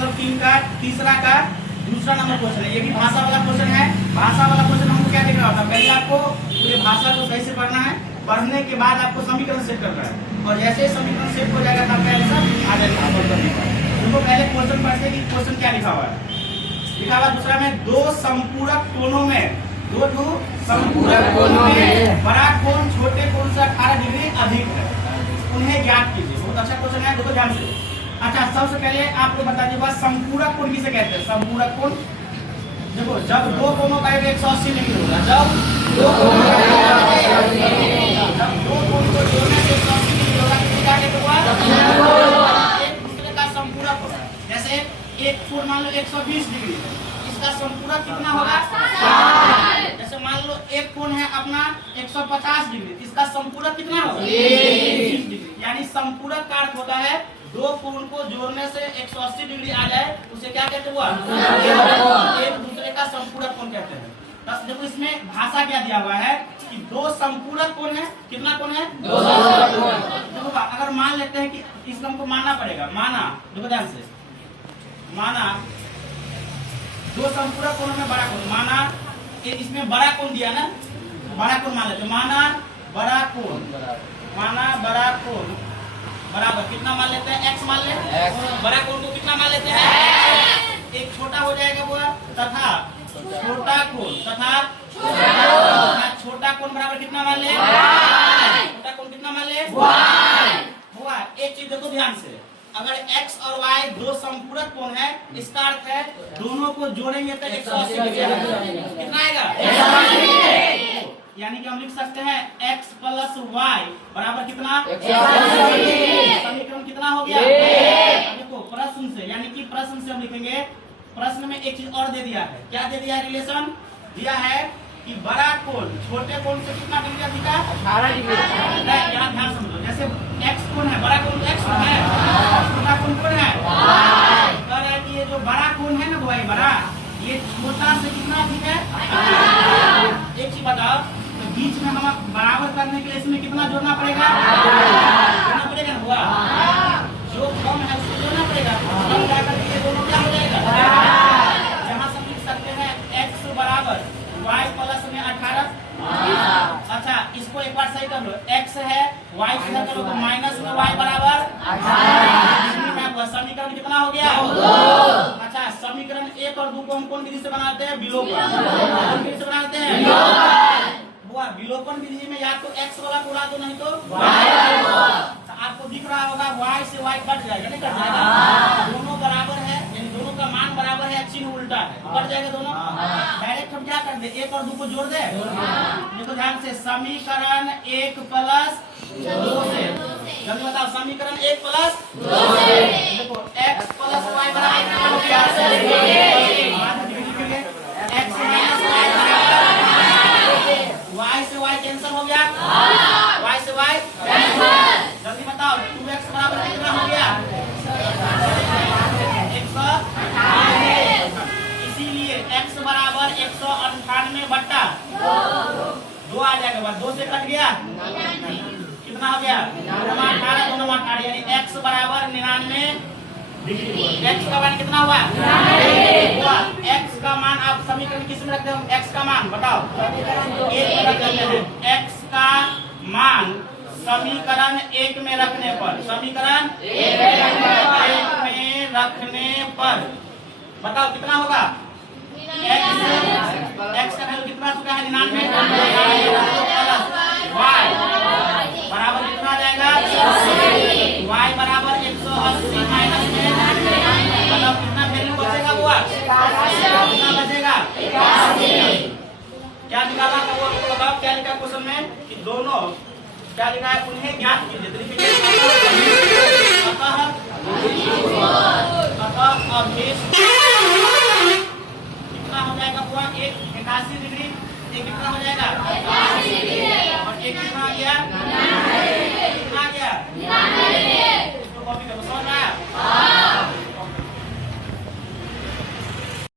मतलब 3 का तीसरा का दूसरा नंबर क्वेश्चन है। ये भी भाषा वाला क्वेश्चन है। भाषा वाला क्वेश्चन हमको क्या देखना होता है, पहले आपको पूरे भाषा को सही से पढ़ना है, पढ़ने के बाद आपको समीकरण सेट करना है, और जैसे समीकरण सेट हो जाएगा तब आंसर आ जाएगा सॉल्व करने का। उनको पहले क्वेश्चन पढ़ते हैं कि क्वेश्चन क्या लिखा हुआ है। लिखा हुआ दूसरा में, दो संपूरक कोणों में बड़ा कोण छोटे कोण से 18 डिग्री अधिक है, उन्हें ज्ञात कीजिए। बहुत अच्छा क्वेश्चन है, देखो ध्यान से। अच्छा, सबसे पहले आपको बता दीजिए संपूरक कोण किसे कहते हैं। संपूरक कोण देखो, जब दो कोणों का 180 डिग्री होगा, जब दो कोणों को जोड़ने से 180 डिग्री होगा तो क्या कहते हैं, एक दूसरे का संपूरक होगा। जैसे एक कोण मान लो 120 डिग्री है, इसका संपूरक कितना होगा, जैसे मान लो एक कोण है अपना 150 डिग्री, इसका संपूरक कितना होगा, 30 डिग्री। यानी संपूरक का अर्थ होता है दो कोण को जोड़ने से 180 डिग्री आ जाए, उसे क्या कहते हैं, एक दूसरे का संपूरक कोण कहते हैं। बस देखो इसमें भाषा क्या दिया हुआ है कि दो संपूरक कोण है, कितना कोण है, दो संपूरक कोण। देखो अगर मान लेते हैं कि इसको हमको मानना पड़ेगा, माना, देखो ध्यान से, माना दो संपूरक कोण में बड़ा कोण, माना इसमें बड़ा कोण दिया ना, बड़ा कोण मान लेते, माना बड़ा कोण, माना बड़ा कोण बराबर कितना मान लेते हैं, x मान ले, बड़ा कोण को कितना मान लेते हैं, एक छोटा हो जाएगा वो, तथा छोटा कोण, तथा छोटा कोण बराबर कितना मान ले, छोटा कोण कितना मान ले, हुआ। एक चीज देखो ध्यान से, अगर x और y दो संपूरक कोण है, इसका अर्थ है दोनों को जोड़ेंगे तो 180 डिग्री कितना आएगा, यानी कि हम लिख सकते हैं x प्लस y बराबर कितना, समीकरण कितना हो गया। देखो प्रश्न से, यानी कि प्रश्न से हम लिखेंगे, प्रश्न में एक चीज और दे दिया है, क्या दे दिया है, रिलेशन दिया है कि बड़ा कोण छोटे कोण से कितना डिग्री अधिक है, 18 डिग्री। यहाँ ध्यान समझो, जैसे x कोण है, बड़ा कोण x है, छोटा कोण कौन है, कह रहे हैं कि ये जो बड़ा कोण है ना भाई, बड़ा, ये छोटा से कितना अधिक है। एक चीज बताओ, बीच में हम बराबर करने के लिए इसमें कितना जोड़ना पड़ेगा, ना हुआ, जो कम है उसको जोड़ना पड़ेगा, कम जाकर के दोनों क्या हो जाएगा। यहाँ से लिख सकते हैं x बराबर y प्लस में 18। अच्छा, इसको एक बार सही कर लो, x है y से करो तो माइनस में y बराबर 18। समीकरण कितना हो गया, अच्छा, समीकरण 1 और 2 को हम कौन विधि से बनाते हैं, विलोपन, कौन विधि से बनाते हैं, विलोपन विधि में या तो x वाला को उड़ा दो, नहीं तो y। आपको दिख रहा होगा y से y कट जाएगा, नहीं कट जाएगा, दोनों बराबर है, यानी दोनों का मान बराबर है, चिन्ह उल्टा है, कट जाएगा दोनों। डायरेक्ट हम क्या कर दे, 1 और 2 को जोड़ दे। देखो ध्यान से, समीकरण 1 प्लस 2 से, जल्दी बताओ, समीकरण 1 प्लस 2 से देखो x प्लस y बराबर क्या y से y कैंसिल हो गया, y से y कैंसिल। जल्दी बताओ 2x बराबर कितना हो गया, 198। इसीलिए x बराबर 198 बट्टा 2 आ जाएगा, बाद 2 से कट गया, कितना हो गया, 18, दोनों 18, यानी x बराबर 99 डिग्री। x का मान कितना हुआ, x का मान आप समीकरण किस में रखते हो, x का मान बताओ, x का मान समीकरण 1 में रखने पर, समीकरण 1 में रखने पर बताओ कितना होगा, x का वैल्यू कितना चुका है, 99 y बराबर कितना आ जाएगा, y बराबर 180 माइनस में, मतलब कितना वैल्यू बचेगा, वो कितना बचेगा, क्या निकाला था वो आपको बताओ, क्या लिखा क्वेश्चन में कि दोनों क्या लिखा है, उन्हें ज्ञात कीजिए। अतः अवशेष कितना हो जाएगा, पूरा 81 डिग्री, एक कितना हो जाएगा, और एक कितना आ गया, कितना आ गया, इसको कॉपी करो, समझ में आया।